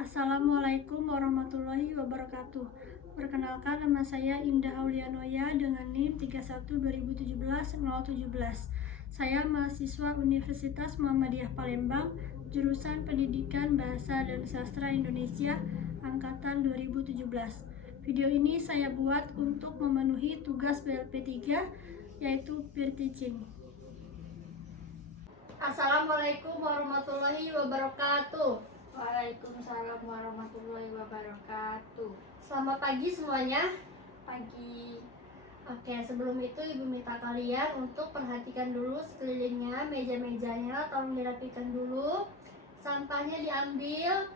Assalamualaikum warahmatullahi wabarakatuh. Perkenalkan, nama saya Indah Aulianoya dengan NIM 31/2017-017. Saya mahasiswa Universitas Muhammadiyah Palembang, jurusan Pendidikan Bahasa dan Sastra Indonesia, angkatan 2017. Video ini saya buat untuk memenuhi tugas BLP 3, yaitu peer teaching. Assalamualaikum warahmatullahi wabarakatuh. Waalaikumsalam warahmatullahi wabarakatuh. Selamat pagi semuanya. Pagi. Oke, sebelum itu Ibu minta kalian untuk perhatikan dulu sekelilingnya, meja-mejanya tolong dirapikan dulu. Sampahnya diambil,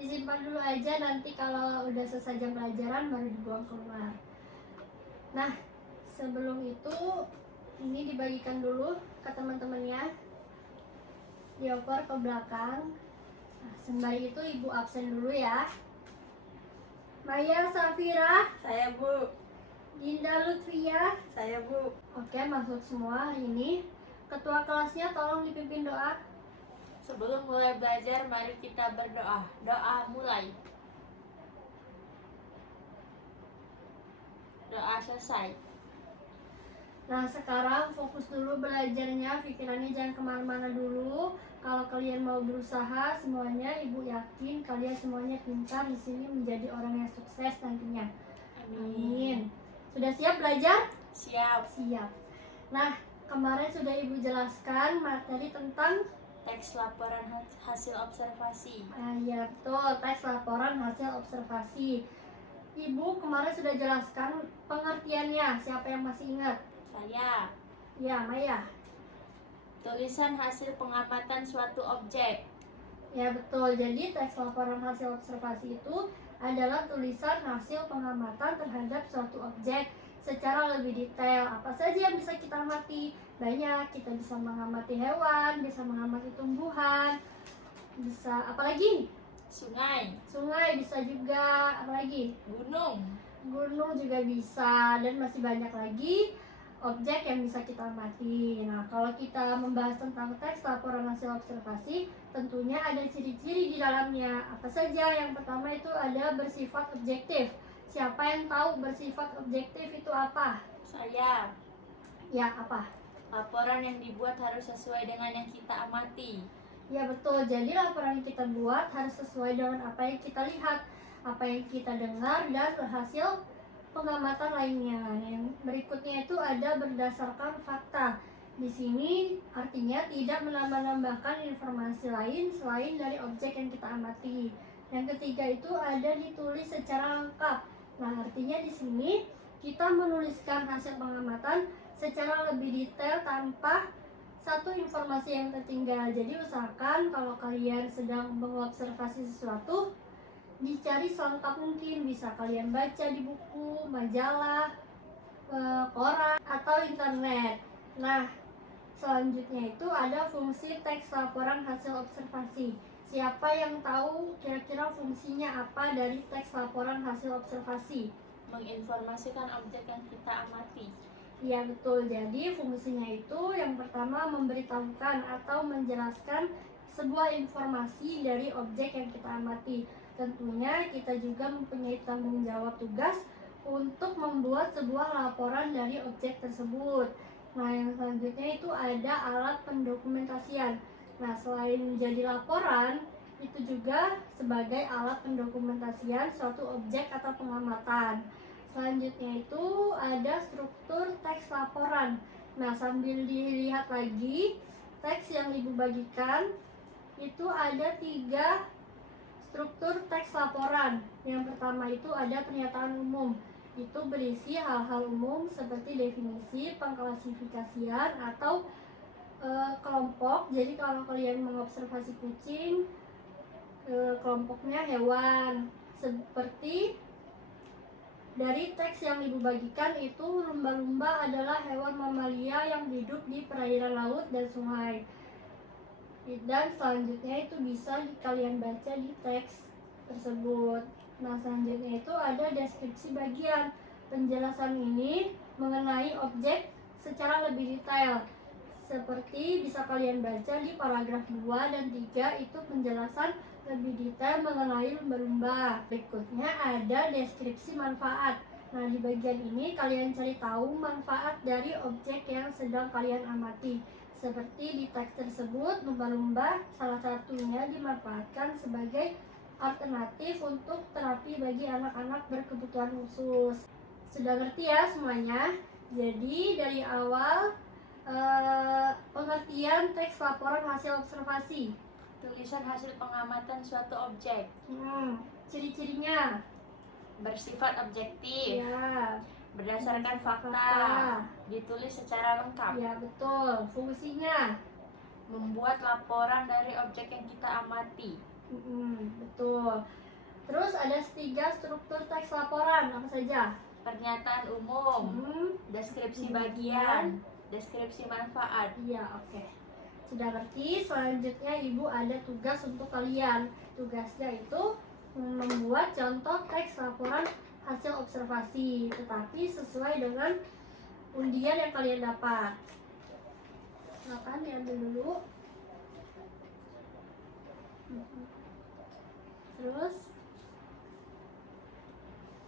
disimpan dulu aja, nanti kalau udah selesai jam pelajaran baru dibuang keluar. Nah, sebelum itu ini dibagikan dulu ke teman-temannya. Dioper ke belakang. Nah, sembari itu Ibu absen dulu ya. Maya Safira, Saya Bu. Dinda Lutfia. Saya Bu. Oke, masuk semua hari ini. Ketua kelasnya tolong dipimpin doa. Sebelum mulai belajar, mari kita berdoa. Doa mulai. Doa selesai. Nah, sekarang fokus dulu belajarnya, pikirannya jangan kemana-mana dulu. Kalau kalian mau berusaha, semuanya Ibu yakin kalian semuanya pintar di sini menjadi orang yang sukses nantinya. Amin. Sudah siap belajar? Siap. Siap. Nah, kemarin sudah Ibu jelaskan materi tentang Teks laporan hasil observasi. ya betul, teks laporan hasil observasi. Ibu kemarin sudah jelaskan pengertiannya. Siapa yang masih ingat? Saya. Ya, Maya. Tulisan hasil pengamatan suatu objek. Ya betul, jadi teks laporan hasil observasi itu adalah tulisan hasil pengamatan terhadap suatu objek secara lebih detail. Apa saja yang bisa kita amati? Banyak, kita bisa mengamati hewan, bisa mengamati tumbuhan, bisa apalagi? Sungai. Sungai bisa juga, apalagi? Gunung. Gunung juga bisa, dan masih banyak lagi objek yang bisa kita amati. Nah, kalau kita membahas tentang teks laporan hasil observasi, tentunya ada ciri-ciri di dalamnya. Apa saja? Yang pertama itu ada bersifat objektif. Siapa yang tahu bersifat objektif itu apa? Saya. Ya, apa? Laporan yang dibuat harus sesuai dengan yang kita amati. Ya betul, jadi laporan yang kita buat harus sesuai dengan apa yang kita lihat, apa yang kita dengar, dan hasil pengamatan lainnya. Yang berikutnya itu ada berdasarkan fakta. Di sini artinya tidak menambah-nambahkan informasi lain selain dari objek yang kita amati. Yang ketiga itu ada ditulis secara lengkap. Nah, artinya di sini kita menuliskan hasil pengamatan secara lebih detail tanpa satu informasi yang tertinggal. Jadi usahakan kalau kalian sedang mengobservasi sesuatu, dicari selengkap mungkin. Bisa kalian baca di buku, majalah, koran, atau internet. Nah, selanjutnya itu ada fungsi teks laporan hasil observasi. Siapa yang tahu kira-kira fungsinya apa dari teks laporan hasil observasi? Menginformasikan objek yang kita amati. Ya betul, jadi fungsinya itu yang pertama memberitahukan atau menjelaskan sebuah informasi dari objek yang kita amati. Tentunya kita juga mempunyai tanggung jawab tugas untuk membuat sebuah laporan dari objek tersebut. Nah, yang selanjutnya itu ada alat pendokumentasian. Nah, selain menjadi laporan, itu juga sebagai alat pendokumentasian suatu objek atau pengamatan. Selanjutnya itu ada struktur teks laporan. Nah, sambil dilihat lagi teks yang Ibu bagikan, itu ada 3 struktur teks laporan. Yang pertama itu ada pernyataan umum. Itu berisi hal-hal umum seperti definisi, pengklasifikasian, atau kelompok. Jadi kalau kalian mengobservasi kucing, kelompoknya hewan. Seperti dari teks yang Ibu bagikan itu, lumba-lumba adalah hewan mamalia yang hidup di perairan laut dan sungai. Dan selanjutnya itu bisa kalian baca di teks tersebut. Nah, selanjutnya itu ada deskripsi bagian. Penjelasan ini mengenai objek secara lebih detail. Seperti bisa kalian baca di paragraf 2 dan 3, itu penjelasan lebih detail mengenai lumba-lumba. Berikutnya ada deskripsi manfaat. Nah, di bagian ini kalian cari tahu manfaat dari objek yang sedang kalian amati. Seperti di teks tersebut, lumba-lumba salah satunya dimanfaatkan sebagai alternatif untuk terapi bagi anak-anak berkebutuhan khusus. Sudah ngerti ya semuanya? Jadi dari awal pengertian teks laporan hasil observasi. Tulisan hasil pengamatan suatu objek. Ciri-cirinya. Bersifat objektif. Ya, Berdasarkan fakta. fakta. Ditulis secara lengkap. Ya, betul. Fungsinya. Membuat laporan dari objek yang kita amati. Betul. Terus ada 3 struktur teks laporan. Apa saja? Pernyataan umum, deskripsi bagian, deskripsi manfaat. Iya, oke. Sudah ngerti? Selanjutnya Ibu ada tugas untuk kalian. Tugasnya itu membuat contoh teks laporan hasil observasi, tetapi sesuai dengan undian yang kalian dapat. Silakan diambil dulu. Terus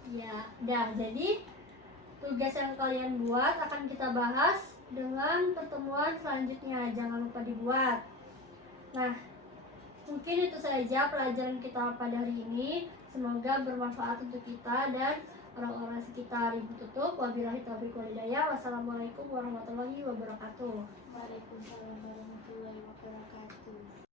ya, jadi tugas yang kalian buat akan kita bahas dengan pertemuan selanjutnya. Jangan lupa dibuat. Nah, mungkin itu saja pelajaran kita pada hari ini. Semoga bermanfaat untuk kita dan orang-orang sekitar. Ibu tutup. Wabillahi taufiq wal hidayah. Wassalamualaikum warahmatullahi wabarakatuh. Waalaikumsalam warahmatullahi wabarakatuh.